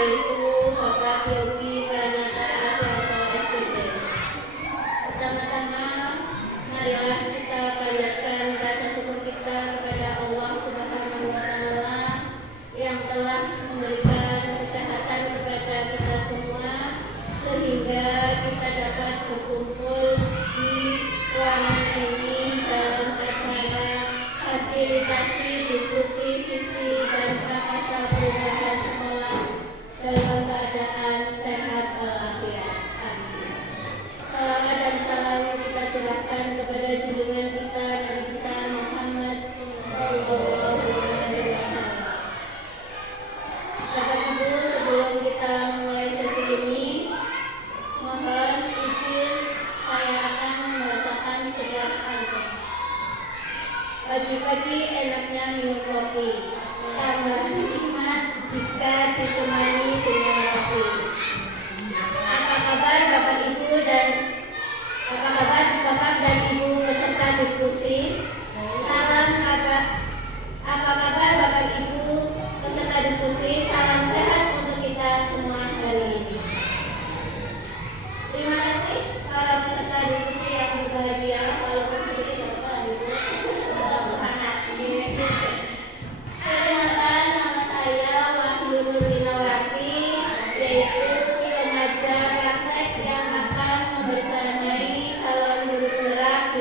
yaitu Bapak Yogi Pranata Asianto SPT. Pertama-tama, marilah kita panjatkan rasa syukur kita kepada Allah Subhanahu wa Ta'ala yang telah memberikan kesehatan kepada kita semua sehingga kita dapat berkumpul di ruangan ini dalam acara fasilitasi diskusi visi dan prakarsa perubahan sekolah dalam keadaan sehat walafiat. Amin. Salawat dan salam kita curahkan kepada junjungan kita Nabi besar Muhammad Sallallahu Alaihi Wasallam. Bapak Ibu, sebelum kita memulai sesi ini, mohon izin saya akan membacakan sebuah pantun. Pagi-pagi enaknya minum kopi, tambah nikmat jika ditemani dengan roti. Apa kabar Bapak dan Ibu peserta diskusi? Salam apa kabar Bapak Ibu peserta diskusi? Salam sehat untuk kita semua hari ini. Terima kasih para peserta diskusi yang berbahagia, walaupun sedikit Bapak Ibu tetap semangat. Perkenalkan, nama saya Wahyu Nurminawati, yaitu pengajar praktek yang akan membersamai calon guru penggerak di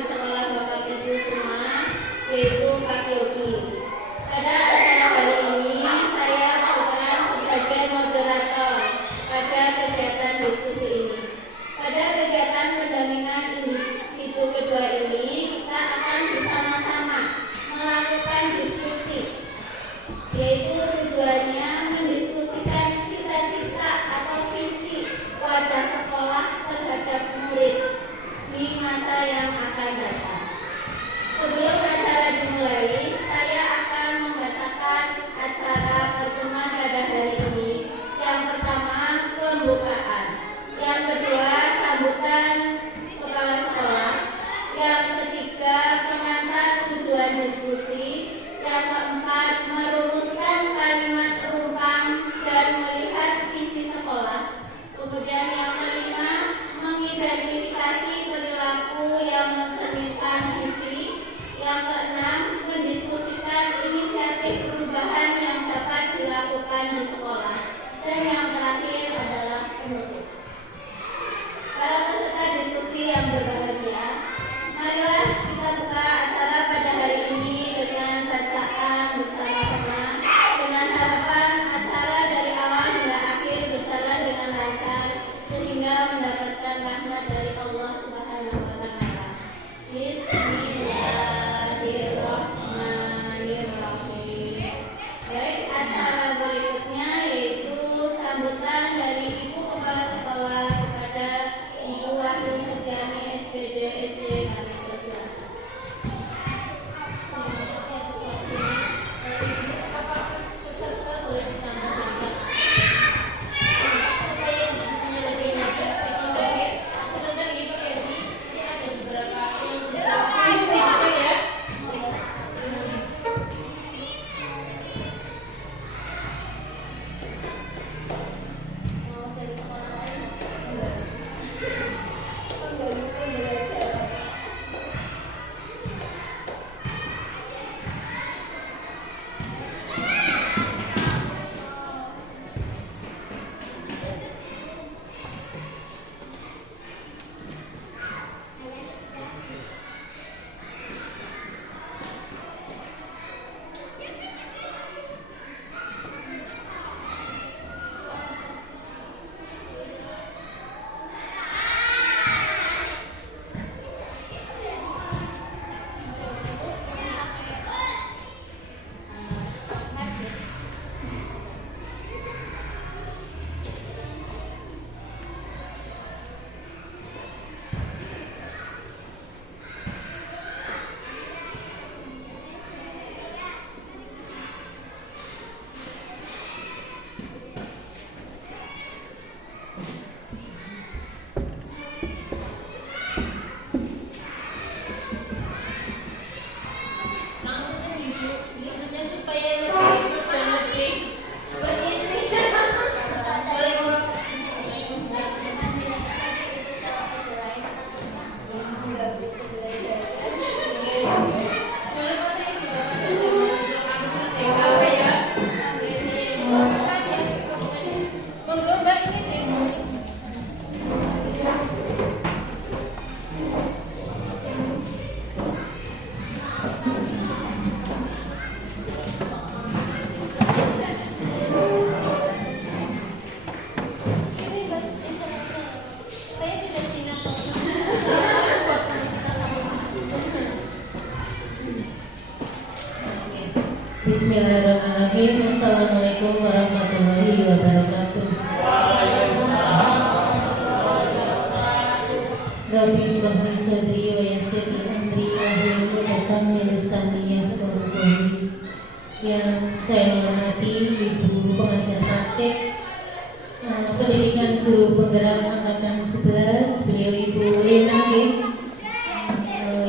penggerak angkatan 11, beliau Ibu Lena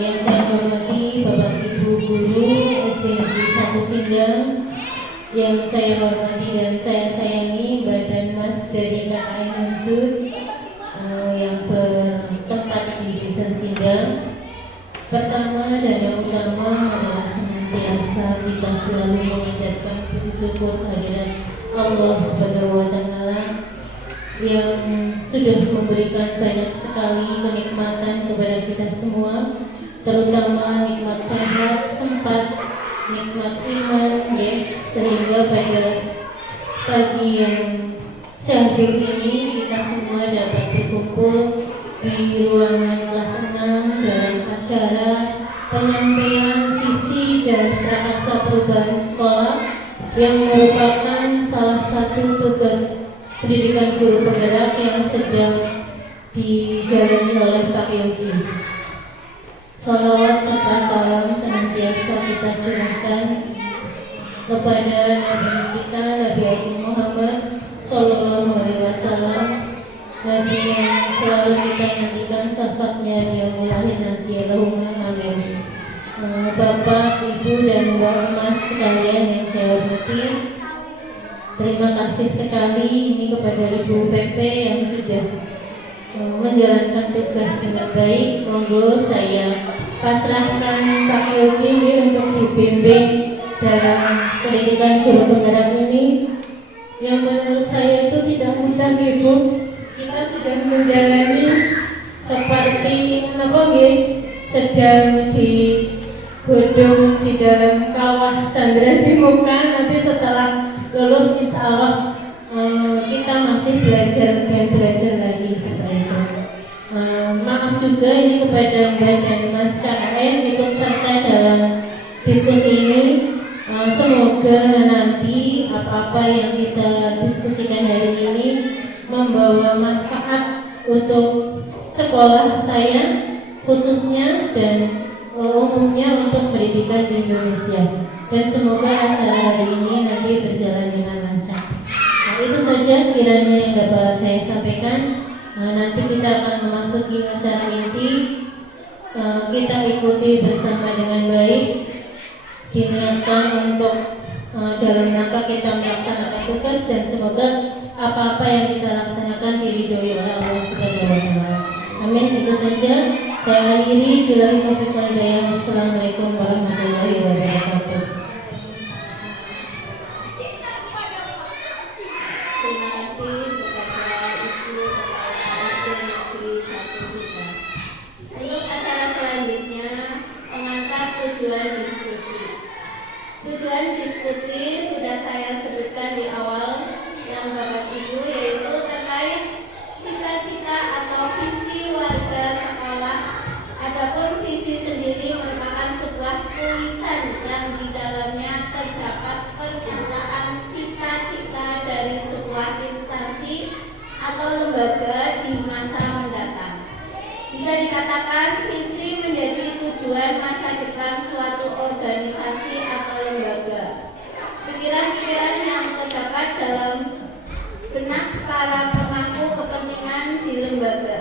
yang saya hormati Bapak Ibu Guru SD Negeri 1 Sindang, yang saya hormati dan saya sayangi Mbak dan Mas dari KKN Unsur yang bertempat di Desa Sindang. Pertama dan yang utama adalah senantiasa kita selalu mengucapkan puji syukur kehadiran Allah Subhanahu wa Ta'ala yang sudah memberikan banyak sekali kenikmatan kepada kita semua, terutama nikmat sehat, sempat, nikmat iman, ya, sehingga pada pagi yang syahdu ini kita semua dapat berkumpul di ruangan kelas 6 dalam acara penyampaian visi dan prakarsa perubahan sekolah yang merupakan salah satu tugas pendidikan guru penggerak yang sedang dijalani oleh Pak Yogi. Salawat serta salam senantiasa kita curahkan kepada Nabi kita, Nabi Muhammad Sallallahu Alaihi Wasallam, Nabi yang selalu kita nantikan syafaatnya yang mulai nanti. Allahumma amin. Bapak, Ibu, dan Mbak Mas sekalian yang saya hormati, terima kasih sekali ini kepada Ibu PP yang sudah menjalankan tugas dengan baik. Monggo saya pasrahkan Pak Yogi untuk dibimbing dalam pendidikan guru penggerak ini, yang menurut saya itu tidak mudah, Ibu. Kita sudah menjalani seperti sedang digodong di dalam kawah candra di muka. Nanti setelah lulus insya Allah kita masih belajar dan belajar lagi seperti itu. Maaf juga ini kepada Mbak dan Mas KKN ikut serta dalam diskusi ini. Semoga nanti apa-apa yang kita diskusikan hari ini membawa manfaat untuk sekolah saya khususnya dan umumnya untuk pendidikan di Indonesia, dan semoga acara hari ini nanti berjalan dengan lancar. Itu saja kiranya yang dapat saya sampaikan. Nanti kita akan memasuki acara inti. Kita ikuti bersama dengan baik, diniatkan untuk dalam rangka kita melaksanakan tugas, dan semoga apa-apa yang kita laksanakan diridhoi oleh Allah Subhanahu wa Ta'ala. Amin. Itu saja. Saya akhiri. Billahi taufiq wal hidayah. Wassalamualaikum warahmatullahi wabarakatuh. Terima kasih kepada Ibu Kepala SD Negeri 1 Sindang. Untuk acara selanjutnya, pengantar tujuan diskusi. Tujuan diskusi sudah saya sebutkan di awal yang Bapak Ibu, yaitu terkait cita-cita atau visi warga sekolah. Adapun visi sendiri merupakan sebuah tulisan yang di dalamnya terdapat pernyataan cita-cita dari sebuah instansi atau lembaga di masa mendatang. Bisa dikatakan visi menjadi tujuan masa depan suatu organisasi atau lembaga. Pikiran-pikiran yang terdapat dalam benak para pemangku kepentingan di lembaga.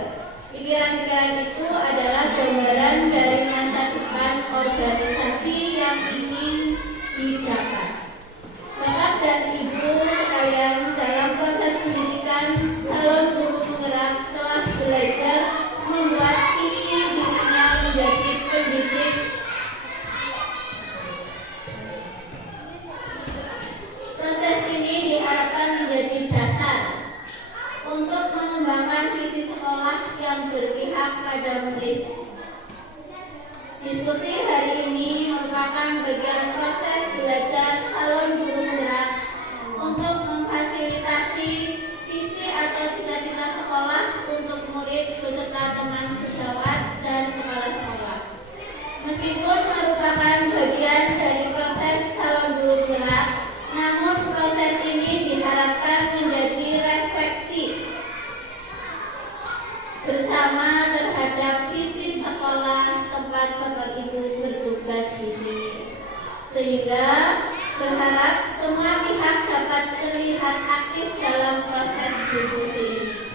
Pikiran-pikiran itu adalah gambaran dari masa depan organisasi yang ingin didapat. Bapak dan Ibu sekalian, dalam proses pendidikan, calon guru penggerak telah belajar membuat visi dirinya menjadi pendidik. Proses ini diharapkan menjadi dasar untuk mengembangkan visi sekolah yang berpihak pada murid. Diskusi hari ini merupakan bagian proses belajar calon guru penggerak untuk memfasilitasi visi atau cita-cita sekolah untuk murid beserta teman sejawat dan kepala sekolah. Meskipun merupakan bagian dari proses calon guru penggerak, namun proses ini diharapkan menjadi refleksi bersama terhadap visi sekolah tempat Bapak Ibu bertugas di sini, sehingga berharap semua pihak dapat terlihat aktif dalam proses diskusi ini.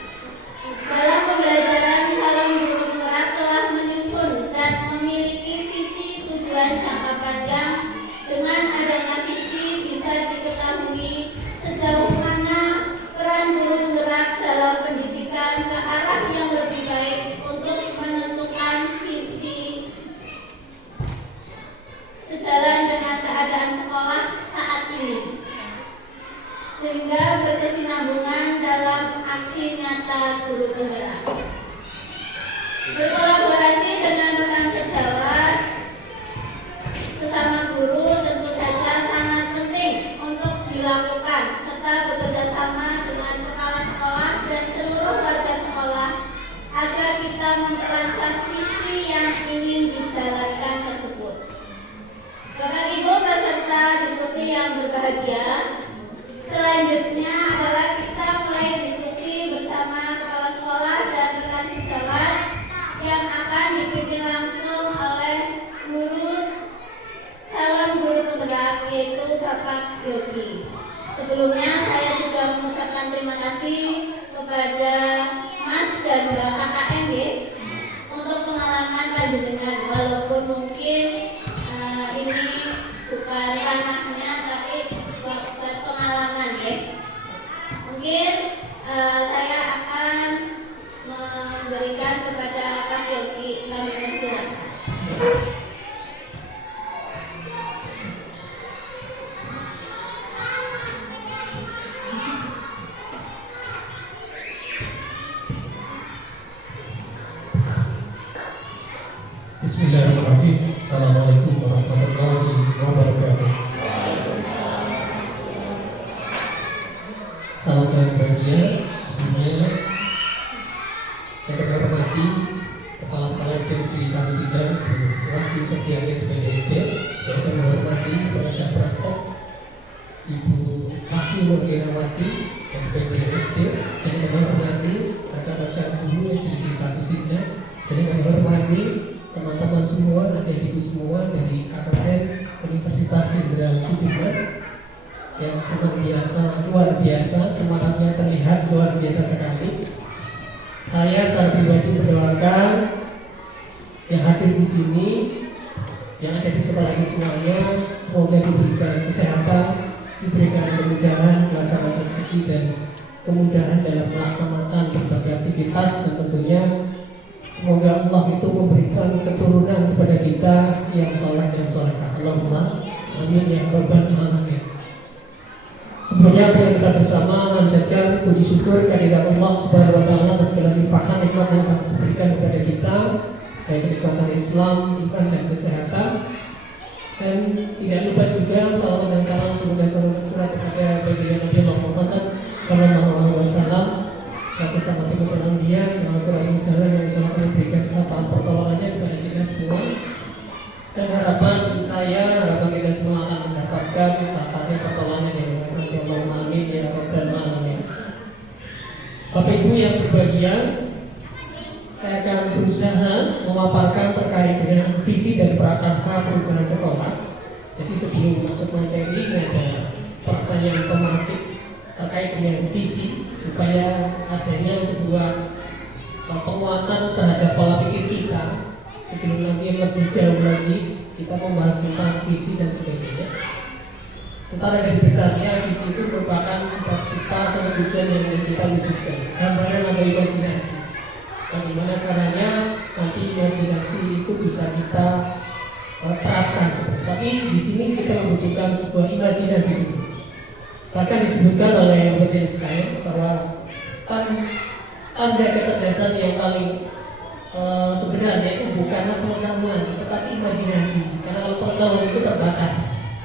kesinambungan dalam aksi nyata guru penggerak. Berkolaborasi dengan rekan sejawat sesama guru tentu saja sangat penting untuk dilakukan, serta bekerja sama dengan kepala sekolah dan seluruh warga sekolah agar kita memperlancar visi yang ingin dijalankan tersebut. Bapak Ibu peserta diskusi yang berbahagia, selanjutnya adalah kita mulai diskusi bersama kepala sekolah dan rekan sejawat yang akan dipimpin langsung oleh calon guru penggerak, yaitu Bapak Yogi. Sebelumnya saya juga mengucapkan terima kasih kepada Mas dan Mbak KKN untuk pengalaman panjenengan, walaupun mungkin ini bukan ranahnya, tapi buat pengalaman ya. Mungkin saya akan memberikan kepada Pak Yogi, kami persilakan. Bismillahirrahmanirrahim. Assalamualaikum warahmatullahi wabarakatuh. Salam dan bahagia. Sebelumnya yang kami hormati Kepala Sekolah SD Negeri 1 Sindang, Wakil Setiawan SPDSD, yang kami hormati pengajar praktek Ibu Wakil Nurlianawati SPDSD, yang kami hormati rekan-rekan guru SD Negeri 1 Sindang, dan yang kami hormati teman-teman semua, adik-adikku semua dari KKN Universitas Jenderal Sudirman yang senantiasa luar biasa, semangatnya terlihat luar biasa sekali. Saya secara pribadi mendoakan yang hadir di sini, yang ada di sekolah ini semuanya, semoga diberikan kesehatan, diberikan kemudahan, kelancaran rezeki dan kemudahan dalam melaksanakan berbagai aktivitas, dan tentunya semoga Allah itu memberikan keturunan kepada kita yang saleh dan salehah. Allahumma amin ya rabbal alamin. Sebelumnya mari kita bersama menjadikan puji syukur kehadirat Allah Subhanahu wa taala atas segala limpahan nikmat yang telah diberikan kepada kita, baik kenikmatan Islam, iman dan kesehatan. Dan tidak lupa juga salam dan salam semoga selalu tercurah kepada baginda Nabi Muhammad sallallahu alaihi wasallam. Aku selamat kebetulan dia, selamat kurang jalan yang selalu memberikan sapaan pertolongannya kepada kita semua. Dan harapan kita semua akan mendapatkan sapaan pertolongan dari Allah. Amin ya rabbal alamin. Bapak Ibu yang berbahagia, saya akan berusaha memaparkan terkait dengan visi dan prakarsa perubahan sekolah. Jadi sebelum masuk materi ada pertanyaan tematik terkait dengan visi, supaya adanya sebuah penguatan terhadap pola pikir kita sebelum nanti lebih jauh lagi kita membahas tentang visi dan sebagainya. Secara garis besarnya visi itu merupakan cita-cita atau tujuan yang ingin kita wujudkan, gambaran atau imajinasi. Bagaimana caranya nanti imajinasi itu bisa kita terapkan. Tapi di sini kita membutuhkan sebuah imajinasi dulu. Bahkan disebutkan oleh Robert Einstein bahwa tanda kecerdasan yang paling sebenarnya itu bukan pengetahuan, tetapi imajinasi. Karena kalau pengetahuan itu terbatas,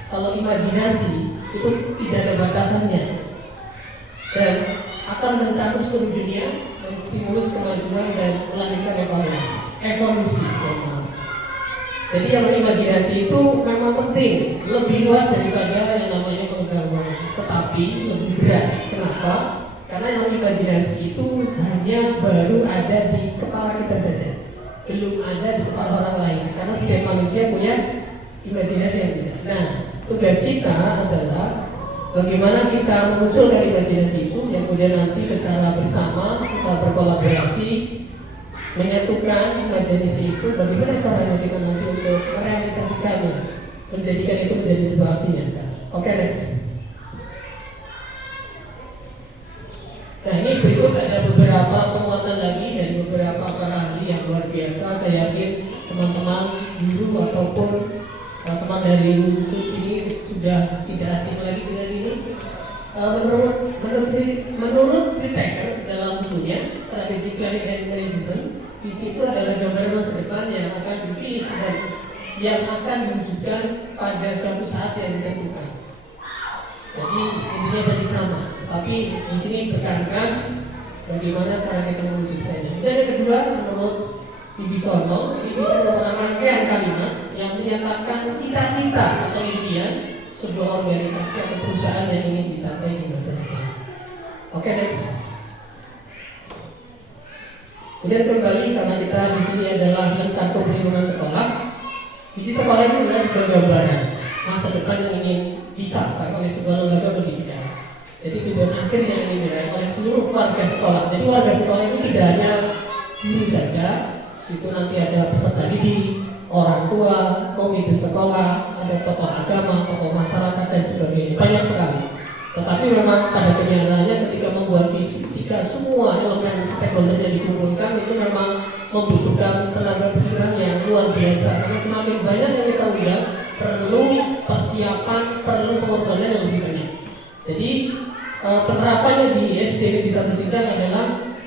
kalau imajinasi itu tidak ada batasannya dan akan mencakup seluruh dunia, menstimulus kemajuan dan melahirkan evolusi. Jadi yang imajinasi itu memang penting, lebih luas daripada yang namanya pengetahuan, tetapi lebih berat. Kenapa? Karena yang imajinasi itu hanya baru ada di kepala kita saja, belum ada di kepala orang lain. Karena setiap manusia punya imajinasi yang beda. Nah, tugas kita adalah bagaimana kita memunculkan imajinasi itu, yang kemudian nanti secara bersama, secara berkolaborasi menyatukan imajinasi itu. Bagaimana caranya kita nanti untuk merealisasikannya, menjadikan itu menjadi sebuah aksi nyata. Oke, next. Nah, ini berikut ada beberapa penguatan lagi dari beberapa para ahli yang luar biasa. Saya yakin teman-teman guru ataupun teman dari Wujud ini sudah tidak asing lagi dengan ini. Menurut Whittaker dalam bukunya Strategic Planning and Management, visi itu adalah gambaran masa depan yang akan dipilih dan yang akan diwujudkan pada suatu saat yang ditentukan. Jadi intinya masih sama, tapi di sini tekankan bagaimana cara kita mewujudkannya. Dan yang kedua, menurut Wibisono, ini bisa merupakan rangkaian kalimat yang menyatakan cita-cita atau impian sebuah organisasi atau perusahaan yang ingin dicapai di masa depan. Oke, next. Kemudian kembali karena kita di sini adalah mencakup lingkungan sekolah. Visi sekolah itu adalah sebuah gambaran masa depan yang ingin dicapai oleh sebuah lembaga pendidikan. Jadi tujuan akhir yang ingin diraih oleh seluruh warga sekolah. Jadi warga sekolah itu tidak hanya guru saja, situ nanti ada peserta didik, orang tua, komite sekolah, ada tokoh agama, tokoh masyarakat dan sebagainya. Banyak sekali. Tetapi memang pada kenyataannya ketika membuat visi, ketika semua elemen stakeholder yang dikumpulkan itu memang membutuhkan tenaga pikiran yang luar biasa. Karena semakin banyak yang kita undang, perlu persiapan, perlu pengorbanan yang lebih banyak. Jadi penerapannya di SD di satu sisi adalah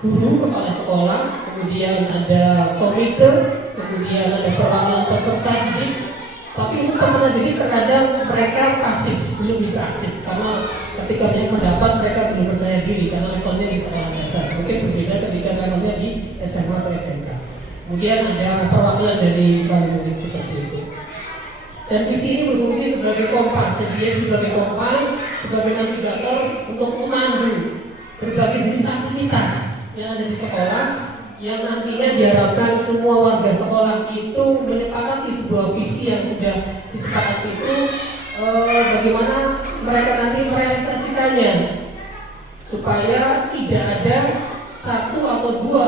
guru, kepala sekolah, kemudian ada komite, kemudian ada perwakilan peserta didik. Tapi untuk peserta didik terkadang mereka pasif, belum bisa aktif karena ketika banyak pendapat mereka belum percaya diri karena levelnya di sekolah dasar. Mungkin berbeda ketika levelnya di SMA atau SMK. Kemudian ada perwakilan dari wali murid seperti itu. Dan visi ini berfungsi sebagai kompas, dia sebagai kompas, sebagai navigator untuk memandu berbagai jenis aktivitas yang ada di sekolah, yang nantinya diharapkan semua warga sekolah itu menyepakati sebuah visi yang sudah disepakati itu, bagaimana mereka nanti merealisasikannya supaya tidak ada satu atau dua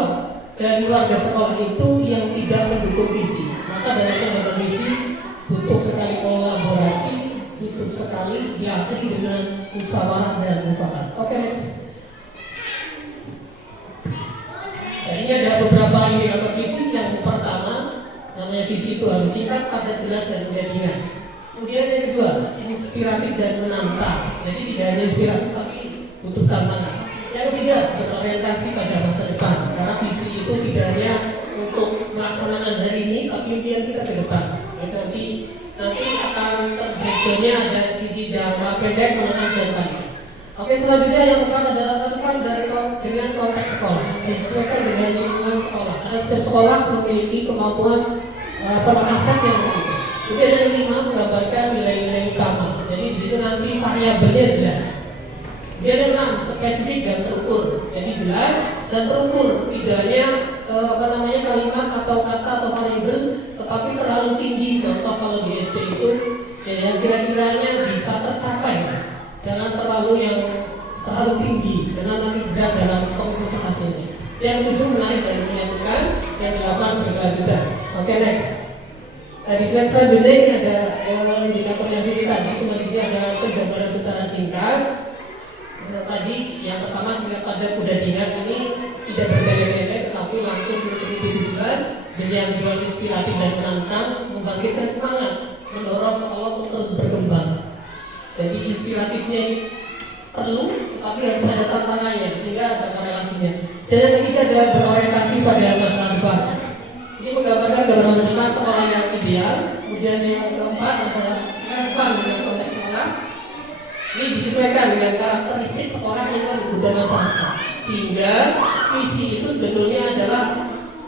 dari warga sekolah itu yang tidak mendukung visi. Maka dalam menjaga visi butuh sekali kolaborasi, butuh sekali diakhiri dengan musyawarah dan mufakat. Oke, next. Nah, ini ada beberapa indikator visi. Yang pertama, namanya visi itu harus singkat, padat, jelas, dan mudah diingat. Kemudian yang kedua, inspiratif dan menantang. Jadi tidak hanya inspiratif, tapi butuh tantangan. Yang ketiga, berorientasi pada masa depan. Karena visi itu tidak hanya untuk melaksanakan hari ini, tapi impian kita ke depan. Nanti akan terbentuknya ada visi jangka pendek, menengah, dan panjang. Oke, selanjutnya yang keempat adalah relevan dengan konteks sekolah, disesuaikan dengan lingkungan sekolah. Karena setiap sekolah memiliki kemampuan pengawasan yang berbeda. Kemudian yang kelima, menggambarkan nilai-nilai utama. Jadi di situ nanti variabelnya jelas. Kemudian yang enam, spesifik dan terukur. Jadi jelas dan terukur. Tidak hanya kalimat atau kata atau variabel, tetapi terlalu tinggi. Contoh kalau di SD itu yang kira-kiranya bisa tercapai. Jangan yang terlalu tinggi karena nanti berat dalam pengimplementasinya. Yang ketujuh, menarik dan menyatukan. Yang delapan, berkelanjutan. Oke, next. Di slide selanjutnya ini ada indikator yang visi tadi. Cuma di sini ada penjabaran secara singkat. Tadi yang pertama singkat padat mudah diingat, ini tidak bertele-tele tetapi langsung mengikuti tujuan. Dan yang kedua, inspiratif dan menantang, membangkitkan semangat, mendorong sekolah untuk terus berkembang. Jadi inspiratifnya perlu, tetapi harus ada tantangannya sehingga ada korelasinya. Dan yang ketiga adalah berorientasi pada masa depan. Ini menggambarkan gambar masa depan sekolah yang ideal. Kemudian yang keempat adalah relevan dengan konteks sekolah. Ini disesuaikan dengan karakteristik sekolah yang kebutuhan masyarakat. Sehingga visi itu sebetulnya adalah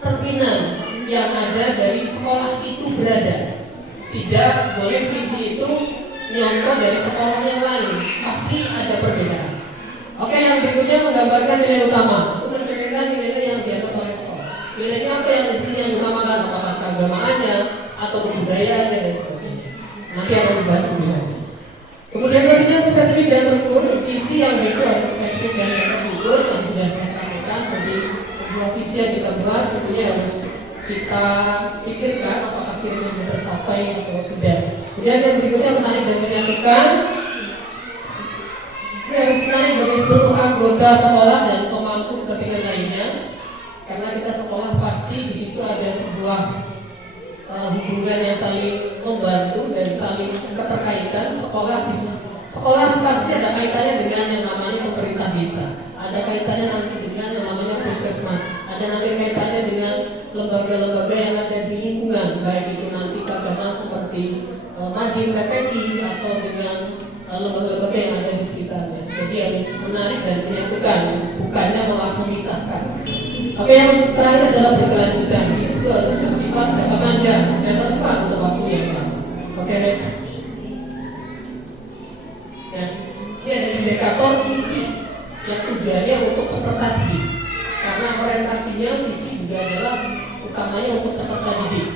cerminan yang ada dari sekolah itu berada. Tidak boleh visi itu nyontoh dari sekolah yang lain, pasti ada perbedaan. Oke, yang berikutnya menggambarkan nilai utama. Itu mencerminkan nilai yang dianggap oleh sekolah. Nilainya apa yang di sini yang utamakan, apakah keagamaannya atau kebudayaannya dan sebagainya. Nanti akan dibahas lebih lanjut. Kemudian selanjutnya spesifik dan terukur. Visi yang itu harus spesifik dan terukur yang sudah saya sampaikan. Jadi sebuah visi yang kita buat tentunya harus kita pikirkan apakah kira-kira tercapai atau tidak. Kemudian yang berikutnya menarik dan menyatukan. Ini harus menarik bagi seluruh anggota sekolah dan pemangku kepentingan lainnya. Karena kita sekolah pasti di situ ada sebuah hubungan yang saling membantu dan saling keterkaitan. Sekolah pasti ada kaitannya dengan yang namanya pemerintah desa. lembaga-lembaga yang ada di lingkungan, baik itu nanti keagamaan seperti Madim, PPI atau dengan lembaga-lembaga yang ada di sekitarnya. Jadi harus menarik dan menyatukan, bukannya malah memisahkan. Oke, yang terakhir adalah berkelanjutan. Itu harus bersifat jangka panjang dan relevan untuk waktu yang lama. Oke, next. Dan ini ada indikator visi yang tujuannya untuk peserta didik. Karena orientasinya visi juga adalah utamanya untuk peserta didik.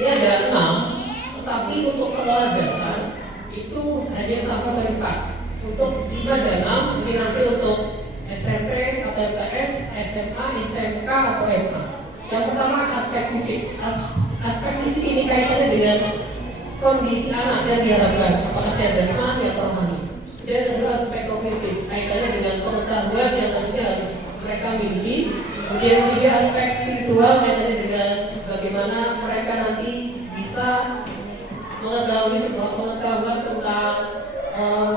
Ini ada 6, tetapi untuk sekolah dasar itu hanya sampai 4. Untuk 5 dan 6 ini nanti untuk SMP atau MTS, SMA, SMK atau MA. Yang pertama aspek fisik. Aspek fisik ini kaitannya dengan kondisi anak yang diharapkan, apakah sehat jasmani atau rohani. Dan kedua aspek kognitif, kaitannya dengan pengetahuan yang nantinya harus mereka miliki. Kemudian ketiga aspek spiritual, kaitannya dengan bagaimana mereka nanti bisa mengetahui sebuah pengetahuan tentang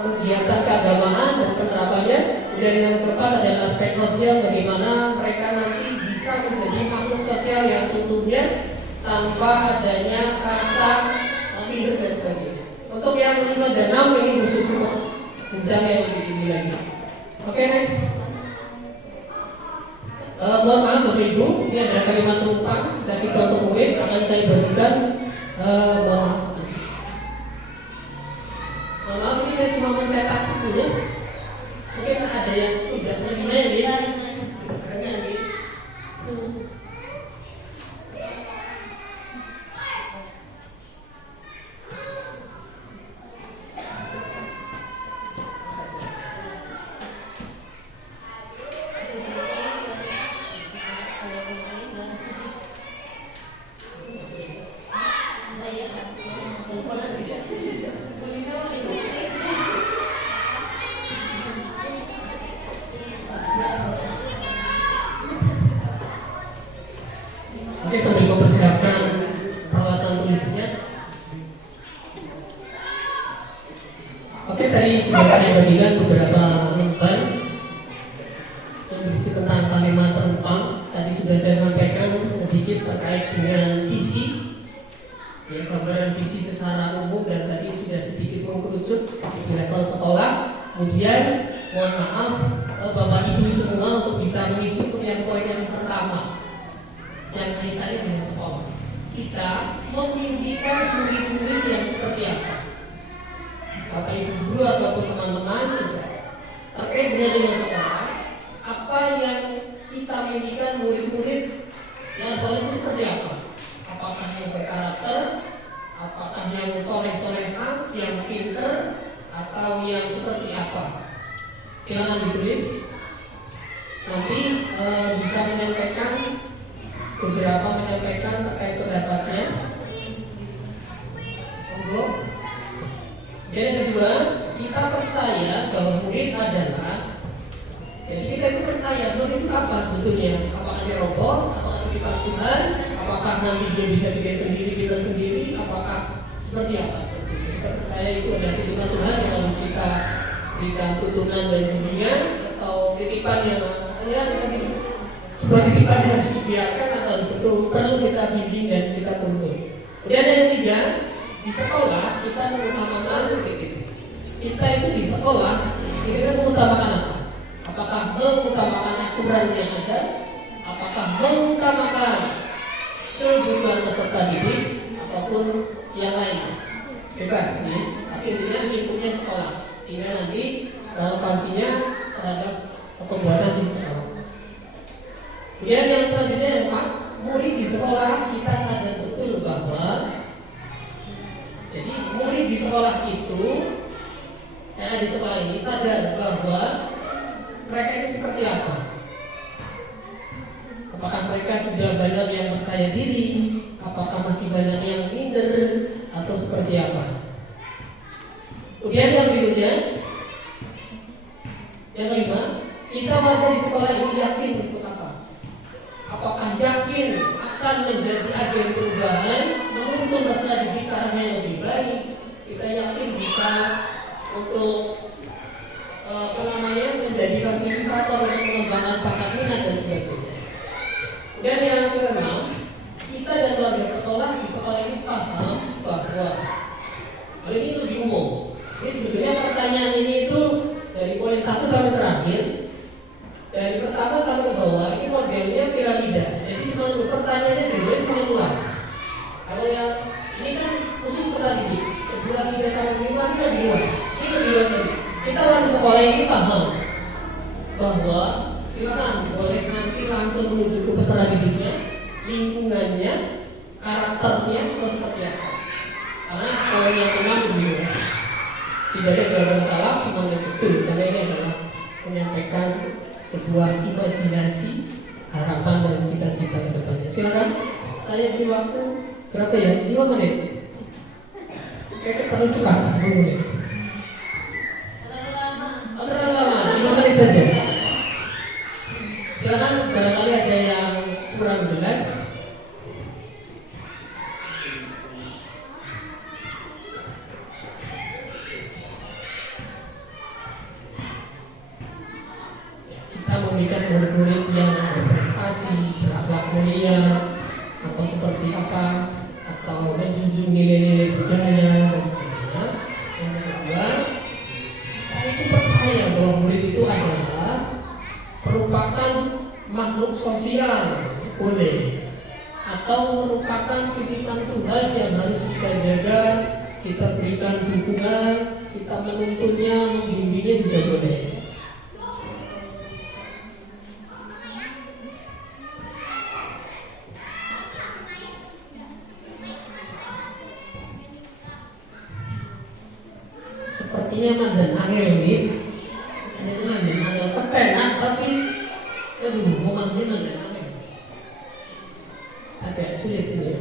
kegiatan keagamaan dan penerapannya. Dan yang keempat adalah aspek sosial, bagaimana mereka nanti bisa menjadi makhluk sosial yang seutuhnya tanpa adanya rasa hidup dan sebagainya. Untuk yang 5 dan 6 ini khusus untuk jenjang yang lebih tinggi lagi. Oke, next. Mohon maaf Bapak Ibu, ini ada kalimat tumpang cita-cita untuk murid akan saya berikan. Mohon maaf. Mohon maaf, ini saya cuma mencetak 10. Mungkin ada yang tidak menilai ya. Oke, sambil mempersiapkan peralatan tulisnya. Oke, tadi sudah saya bagikan beberapa lembar yang berisi tentang kalimat terumpam. Tadi sudah saya sampaikan sedikit terkait dengan visi, ya, gambaran visi secara umum, dan tadi sudah sedikit mengkerucut di level sekolah. Kemudian mohon maaf Bapak Ibu semua untuk bisa mengisi untuk yang poin yang pertama yang kaitannya dengan sekolah. Kita memimpikan murid-murid yang seperti apa? Bapak Ibu guru ataupun teman-teman juga terkait dengan sekolah, apa yang kita mimpikan murid-murid yang soleh itu seperti apa? Apakah yang berkarakter? Apakah yang soleh-soleha, yang pinter, atau yang seperti apa? Silakan ditulis. Nanti bisa menyampaikan terkait pendapatnya. Monggo. Dan yang kedua, kita percaya bahwa murid adalah, jadi kita itu percaya murid itu apa sebetulnya? Apakah dia robot? Apakah titipan Tuhan? Apakah nanti dia bisa bikin sendiri, kita sendiri? Apakah seperti apa? Seperti itu. Kita percaya itu adalah titipan Tuhan yang harus kita berikan tuntunan dan bimbingan, atau titipan yang sebuah titipan yang harus dibiarkan atau harus betul perlu kita bimbing dan kita tuntun. Kemudian yang ketiga, di sekolah kita mengutamakan kita itu di sekolah kita mengutamakan apa? Apakah mengutamakan aturan yang ada? Apakah mengutamakan kebutuhan peserta didik ataupun yang lain? Bebas nih, tapi intinya lingkupnya sekolah, sehingga nanti relevansinya terhadap pembuatan di sekolah. Kemudian yang selanjutnya yang Pak, murid di sekolah kita sadar betul bahwa jadi murid di sekolah itu yang ada di sekolah ini sadar bahwa mereka itu seperti apa? Apakah mereka sudah banyak yang percaya diri? Apakah masih banyak yang minder? Atau seperti apa? Kemudian yang berikutnya, yang kelima, kita warga di sekolah ini yakin untuk apa? Apakah yakin akan menjadi agen perubahan, menuntun masalah didik arahnya yang lebih baik? Kita yakin bisa untuk menjadi fasilitator untuk mengembangkan bakat minat dan sebagainya. Dan yang keenam, Untuk pertanyaannya sebenarnya semakin luas. Kalau yang ini kan khusus petani, bulan 3 sampai 5 ini lebih luas. Ini lebih luas lagi. Kita orang sekolah ini paham bahwa silakan boleh nanti langsung menuju ke peserta didiknya, lingkungannya, karakternya atau seperti apa. Karena poin yang memang lebih luas. Tidak ada jawaban salah, semuanya betul. Karena ini adalah menyampaikan sebuah imajinasi, harapan dan cita-cita ke depannya. Silakan, saya beri waktu berapa ya? 5 menit. Kayak terlalu cepat, 10 menit. Terlalu lama, 5 menit saja. Silakan, barangkali ada yang kurang jelas. Kita memberikan murid-murid yang berprestasi, berakhlak mulia, atau seperti apa, atau menjunjung nilai-nilai budaya dan sebagainya. Yang kedua, kita itu percaya bahwa murid itu adalah merupakan makhluk sosial, boleh, atau merupakan titipan Tuhan yang harus kita jaga, kita berikan dukungan, kita menuntunnya, membimbingnya juga boleh. Sepertinya mandan angel ini mandan angel kepenak, tapi aduh ngomongnya mandan angel agak sulit ini.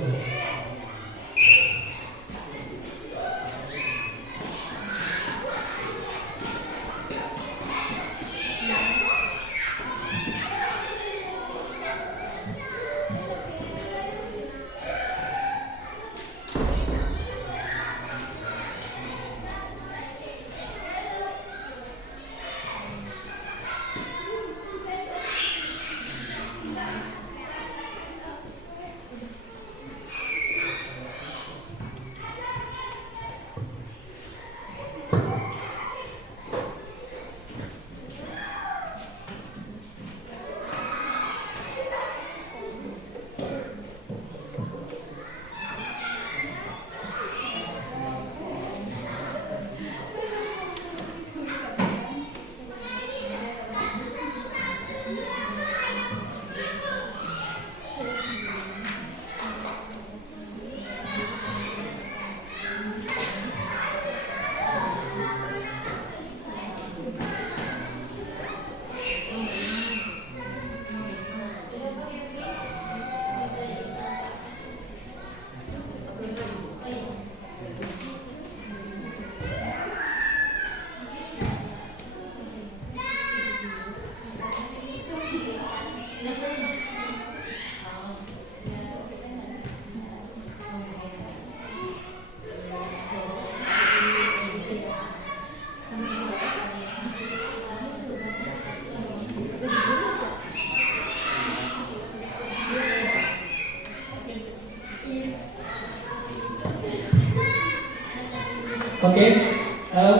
Oke,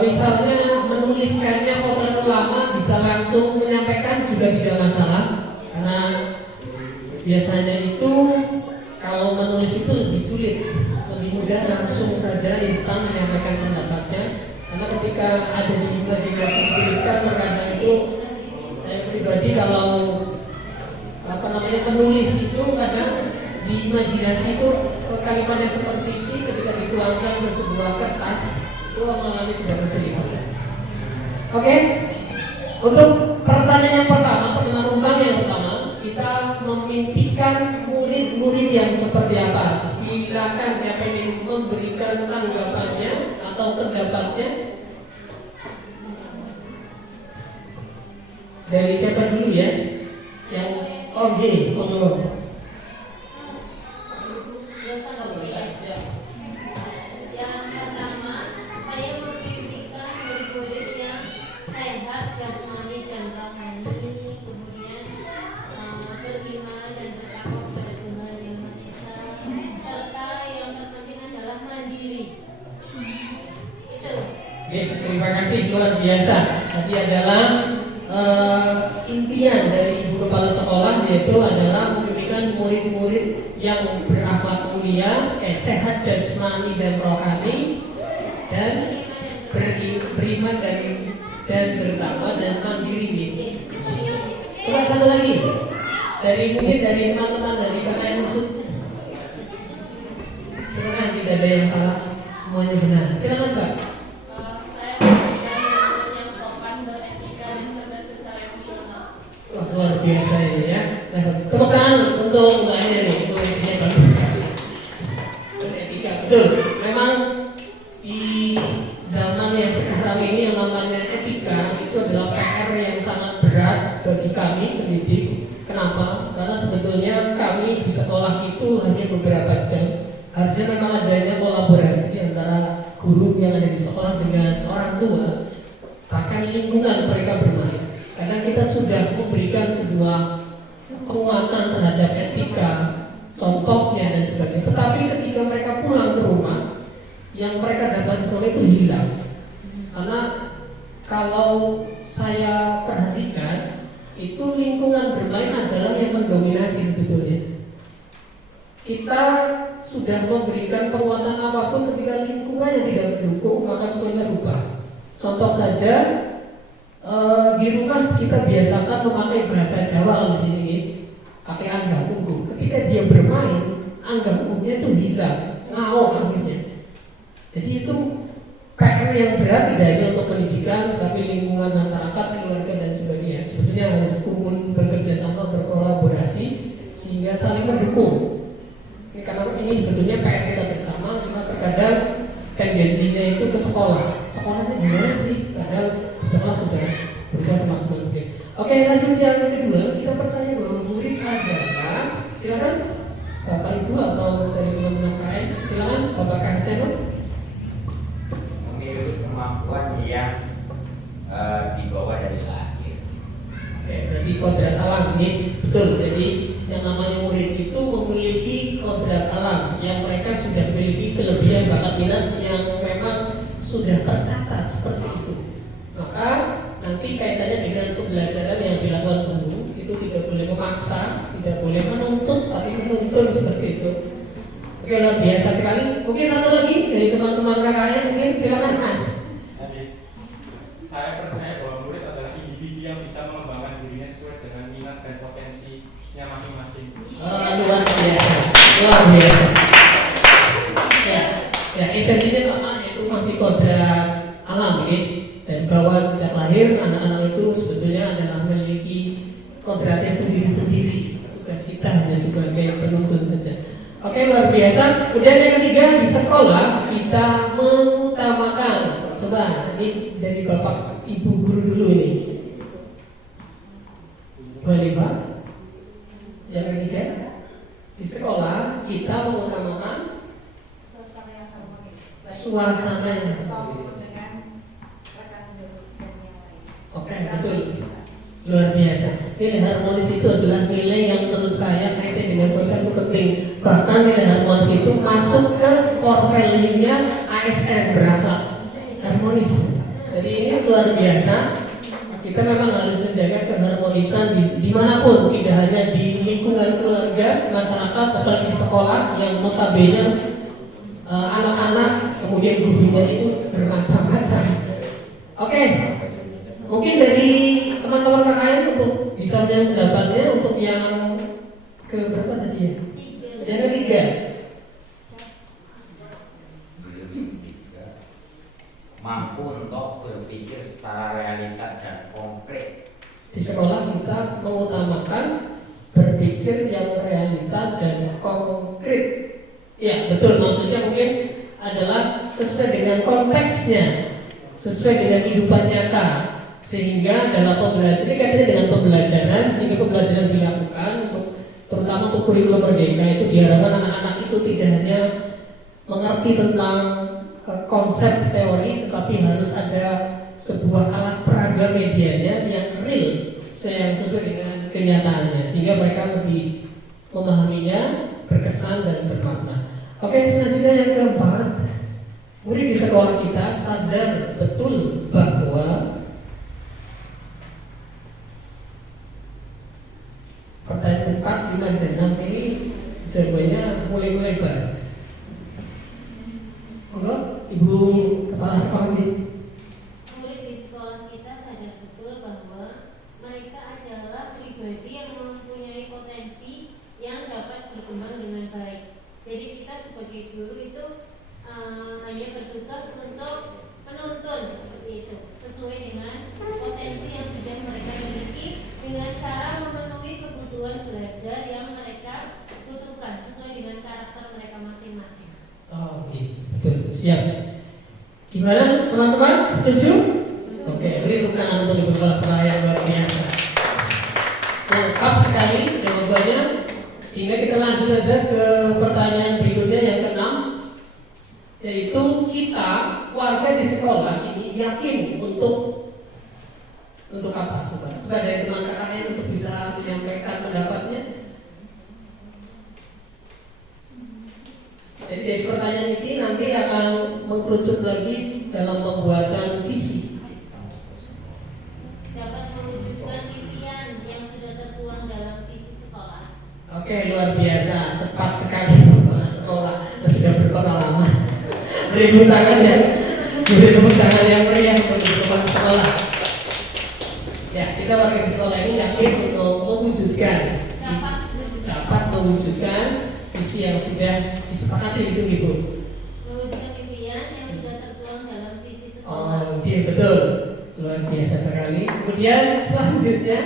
misalnya menuliskannya kalau terlalu lama bisa langsung menyampaikan juga tidak masalah, karena biasanya itu kalau menulis itu lebih sulit, lebih mudah langsung saja instan menyampaikan pendapatnya, karena ketika ada di imajinasi dituliskan terkadang itu saya pribadi kalau penulis itu kadang di imajinasi itu kalimatnya seperti ini ketika dituangkan ke sebuah kertas itu mengalami sebuah kesulitan. Oke, untuk pertanyaan yang pertama, pertemuan umpang yang pertama, kita memimpikan murid-murid yang seperti apa? Silakan siapa yang ingin memberikan tanggapannya atau pendapatnya. Dari siapa dulu ya? Yang oke, monggo. Terima kasih, luar biasa. Tadi adalah impian dari ibu kepala sekolah, yaitu adalah memimpikan menjadikan murid-murid yang berakhlak mulia, sehat jasmani dan rohani, dan beriman dan bertakwa dan mandiri. Coba satu lagi mungkin dari teman-teman dari KKN Musuh. Silakan, tidak ada yang salah, semuanya benar. Silakan Pak. Saya memberikan yang sopan, beretika, dan cerdas secara emosional. Wah, luar biasa ini ya. Nah, tepuk tangan untuk Mbak Anya nih, itu intinya bagus sekali. Beretika, betul. Memang di zaman yang sekarang ini yang namanya etika itu adalah PR yang sangat berat bagi kami pendidik. Kenapa? Karena sebetulnya kami di sekolah itu hanya beberapa jam. Harusnya memang adanya kolaborasi antara guru yang ada di sekolah dengan orang tua, bahkan lingkungan mereka bermain. Karena kita sudah memberikan sebuah penguatan terhadap etika, contohnya dan sebagainya. Tetapi ketika mereka pulang ke rumah, yang mereka dapat sore itu hilang. Karena kalau saya perhatikan, itu lingkungan bermain adalah yang mendominasi sebetulnya. Kita sudah memberikan penguatan apapun, ketika lingkungannya tidak mendukung, maka semuanya rubah. Contoh saja, di rumah kita biasakan memakai bahasa Jawa di sini, pakai anggah ungguh. Ketika dia bermain, anggah ungguhnya itu hilang, ngawok akhirnya. Jadi itu PR yang berat tidak hanya untuk pendidikan, tetapi lingkungan masyarakat, keluarga dan sebagainya. Sebetulnya harus bekerja sama, berkolaborasi sehingga saling mendukung. Karena ini sebetulnya PR kita bersama, cuma terkadang tendensinya itu ke sekolah. Sekolahnya gimana sih? Padahal sekolah sudah berusaha semaksimal mungkin. Oke, lanjut yang kedua, kita percaya bahwa murid adalah, silakan Bapak Ibu atau dari teman-teman lain, silakan Bapak Kanseno. Memiliki kemampuan yang dibawa dari lahir. Oke, berarti kodrat alam ini betul. Jadi yang namanya murid itu memiliki kodrat alam yang mereka sudah memiliki kelebihan bakat minat yang memang sudah tercatat seperti itu. Maka nanti kaitannya dengan pembelajaran yang dilakukan guru itu tidak boleh memaksa, tidak boleh menuntut, tapi menuntun seperti itu. Oke, luar biasa sekali. Mungkin satu lagi dari teman-teman KKN, mungkin silakan Mas. Jadi, saya percaya bahwa murid adalah individu yang bisa mengembangkan dirinya sesuai dengan minat dan potensinya masing-masing. Luar biasa, luar biasa. Ya, esensinya sama, yaitu masih kodrat alam, ya. Dan bahwa sejak lahir anak-anak itu sebetulnya adalah memiliki kodratnya sendiri-sendiri. Tugas kita hanya sebagai penuntun saja. Oke, luar biasa. Kemudian yang ketiga, di sekolah kita mengutamakan. Coba ini dari Bapak Ibu guru dulu ini. Boleh Pak? Yang ketiga, di sekolah kita mengutamakan suasana yang harmonis. Oke, betul. Luar biasa. Nilai harmonis itu adalah nilai yang menurut saya kaitan dengan sosial itu penting. Bahkan nilai harmonis itu masuk ke core value-nya ASN, berakhlak harmonis. Jadi ini luar biasa. Kita memang harus menjaga keharmonisan dimanapun, tidak hanya di lingkungan keluarga, masyarakat, apalagi di sekolah yang notabene anak-anak kemudian gurunya itu bermacam-macam. Oke. Mungkin dari teman-teman KKN untuk bisa menjawab pendapatnya untuk yang ke berapa tadi ya? Yang ketiga. Mampu untuk berpikir secara realita dan konkret. Di sekolah kita mengutamakan berpikir yang realita dan konkret. Ya betul, maksudnya mungkin adalah sesuai dengan konteksnya, sesuai dengan kehidupan nyata. Sehingga dalam pembelajaran, ini kaitannya dengan pembelajaran, sehingga pembelajaran dilakukan terutama untuk kurikulum merdeka itu diharapkan anak-anak itu tidak hanya mengerti tentang konsep teori, tetapi harus ada sebuah alat peraga medianya yang real, yang sesuai dengan kenyataannya, sehingga mereka lebih memahaminya, berkesan dan bermakna. Oke, selanjutnya yang keempat, murid di sekolah kita sadar betul bahwa pertanyaan 4, 5, dan 6 ini jawabannya mulai melebar. Monggo, Ibu Kepala Sekolah ini. Murid di sekolah kita sadar betul bahwa mereka adalah pribadi yang mempunyai potensi yang dapat berkembang dengan baik. Jadi kita sebagai guru itu hanya bertugas untuk menuntun seperti itu, sesuai dengan potensi yang sudah mereka miliki dengan cara memenuhi kebutuhan belajar yang mereka butuhkan sesuai dengan karakter mereka masing-masing. Oh, oke, betul, siap. Gimana teman-teman, setuju? Oke, beri tepuk tangan untuk Ibu Kepala Sekolah yang luar biasa. Lengkap sekali jawabannya. Sehingga kita lanjut aja ke pertanyaan berikutnya yang ke-6, yaitu kita warga di sekolah ini yakin untuk apa? Coba dari teman KKN untuk bisa menyampaikan pendapatnya. Jadi dari pertanyaan ini nanti akan mengkerucut lagi dalam pembuatan visi. Dapat mewujudkan impian yang sudah tertuang dalam visi sekolah. Oke, luar biasa, cepat sekali Kepala Sekolah sudah berpengalaman. Beri tepuk tangan ya, beri tepuk tangan yang meriah untuk Kepala Sekolah. Ya, kita warga di sekolah ini yakin untuk mewujudkan, dapat mewujudkan visi yang sudah disepakati itu Ibu. Mewujudkan impian yang sudah tertuang dalam visi sekolah. Oh, iya betul, luar biasa sekali. Kemudian selanjutnya